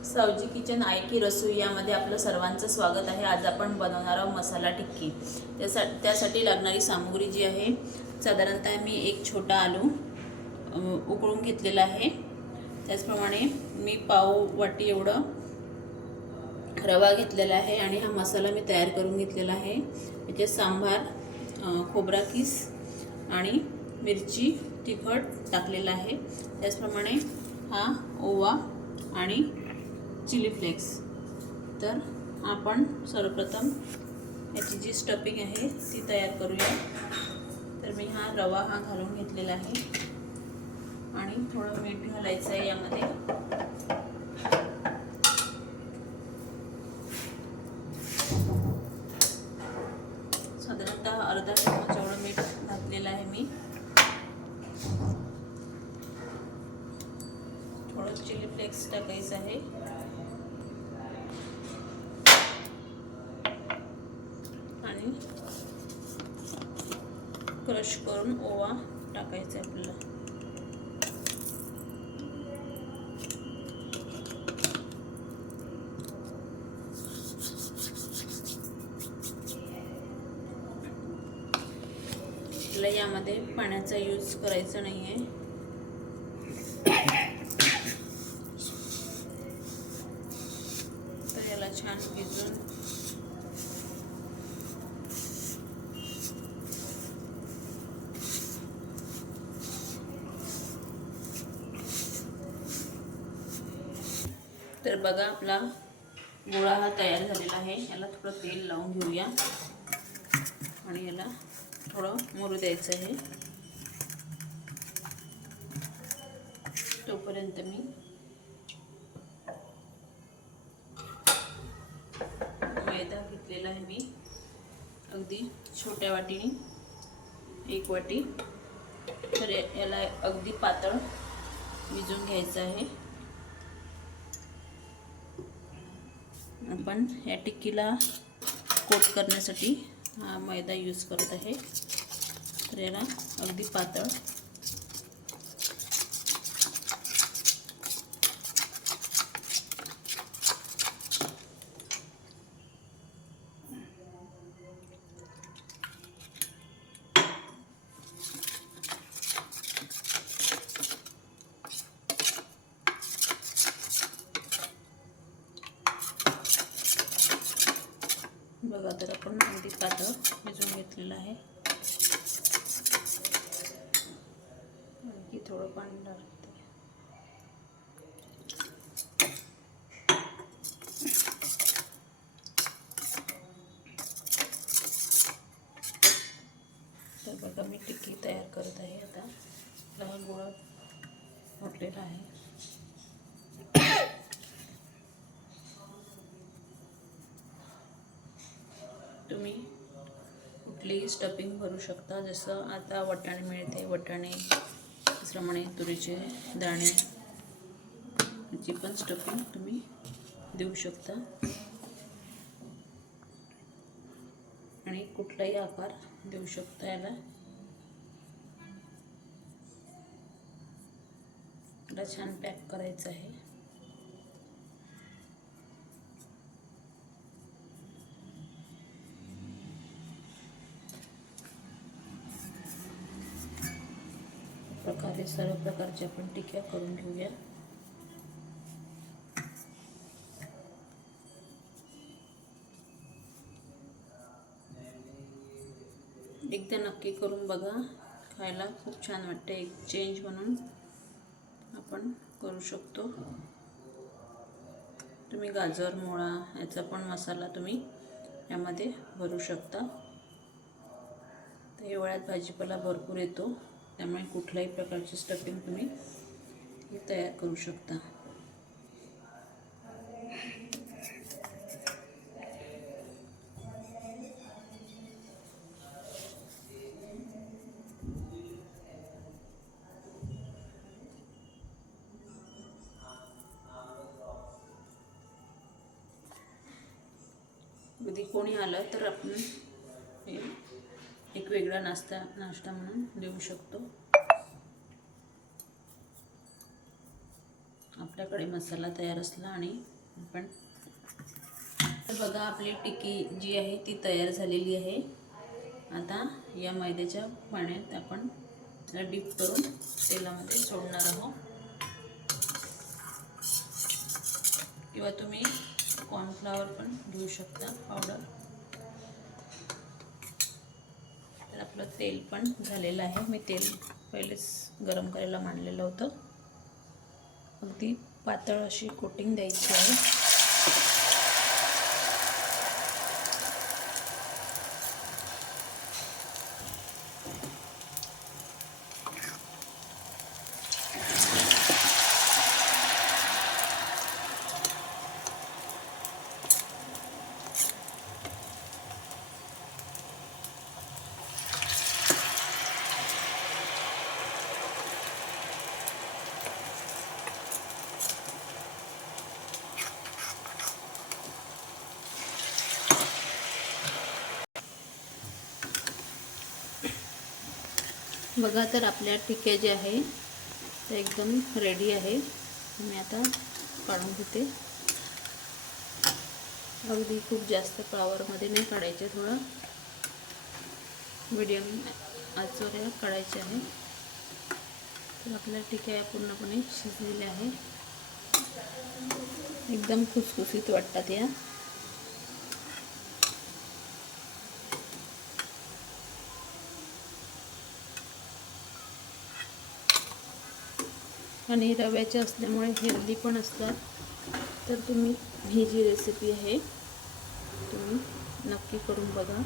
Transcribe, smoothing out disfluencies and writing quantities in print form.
Savji kitchen I की रसोई यामध्ये आपलं सर्वांचं स्वागत आहे। आज आपण बनवणार आहोत मसाला टिक्की। त्यासाठी लागणारी सामग्री जी आहे, साधारणतः मी एक छोटा आलू उकळून घेतलेला आहे। त्याचप्रमाणे मी पाव वाटी एवढं रवा घेतलेला आहे आणि हा मसाला मी तयार करून घेतलेला आहे। याचे सांबार, खोबरा किस आणि मिरची तिखट टाकलेला आहे। त्याचप्रमाणे हा ओवा आणि चिली फ्लेक्स। तर आपण सर्वप्रथम याची जी स्टफिंग आहे ती तयार करूया। तर मी हा रवा घालून घेतलेला आहे आणि थोडं मीठ घालायचं आहे यामध्ये। साधारणतः अर्धा चमच एवढं मीठ घातलेलं आहे मी। थोडं चिली फ्लेक्स टाकायचं आहे आणि क्रश करून ओवा टाकायचा आपल्याला। आपल्याला यामध्ये पाण्याचा यूज करायचा नाही आहे। तर याला छान भिजून तर बघा, आपला गोळा हा तयार झालेला आहे। याला थोडं तेल लावून घेऊया आणि याला थोडं मुरू द्यायचं आहे। तोपर्यंत मी मैदा घेतलेला आहे, मी अगदी छोट्या वाटीने 1 वाटी। तर याला अगदी पातळ भिजून घ्यायचं आहे। आपण या टिक्कीला कोट करण्यासाठी हा मैदा यूज करत आहे। तर याला अगदी पातळ बघा। तर आपण अगदी पातळ भिजवून घेतलेलं आहे। आणखी थोडं पाणी टाकते। तर बघा, मी टिक्की तयार करत आहे। आता हा गोळा मोठलेला आहे। तुम्ही कुठलीही स्टफिंग भरू शकता, जसं आता वाटाणे मिळते, वाटाणे, त्याचप्रमाणे तुरीचे दाणे, याची पण स्टफिंग तुम्ही देऊ शकता आणि कुठलाही आकार देऊ शकता याला छान पॅक करायचं आहे। प्रकारे सर्व प्रकारचे आपण टिक्या करून घेऊया। एकदा नक्की करून बघा, खायला खूप छान वाटते। एक चेंज म्हणून आपण करू शकतो। तुम्ही गाजर, मुळा याचा पण मसाला तुम्ही यामध्ये भरू शकता। तर हिवाळ्यात भाजीपाला भरपूर येतो, त्यामुळे कुठल्याही प्रकारची स्टफिंग तुम्ही तयार करू शकता। कधी कोणी आलं तर आपण हे एक वेगळा नाश्ता म्हणून देऊ शकतो। आपल्या आपल्याकडे मसाला तयार असला आणि आपण बघा आपली टिक्की जी आहे ती तयार झालेली आहे. आता या मैद्याच्या पाण्यात आपण डीप करून तेलामध्ये सोडणार आहोत. किंवा तुम्ही कॉर्नफ्लॉवर पण घेऊ शकता पावडर. तर आपलं तेल पण झालेलं आहे. मी तेल पहिलेच गरम करायला मांडलेलं होतं. अगदी पातळ अशी कोटिंग द्यायची आहे. बघा तर आपल्या टिक्क्या जे आहे ते एकदम रेडी आहे. मी आता काढून घेते. अगदी खूप जास्त फ्लावरमध्ये नाही काढायचे, थोडं मीडियम आचेवर काढायचे आहे. तर आपल्या टिक्क्या पूर्णपणे शिजलेल्या आहे. एकदम खुसखुशीत वाटतात या. आणि रव्याचे असल्यामुळे हेल्दी पण असतात. तर तुम्ही ही जी रेसिपी आहे तुम्ही नक्की करून बघा.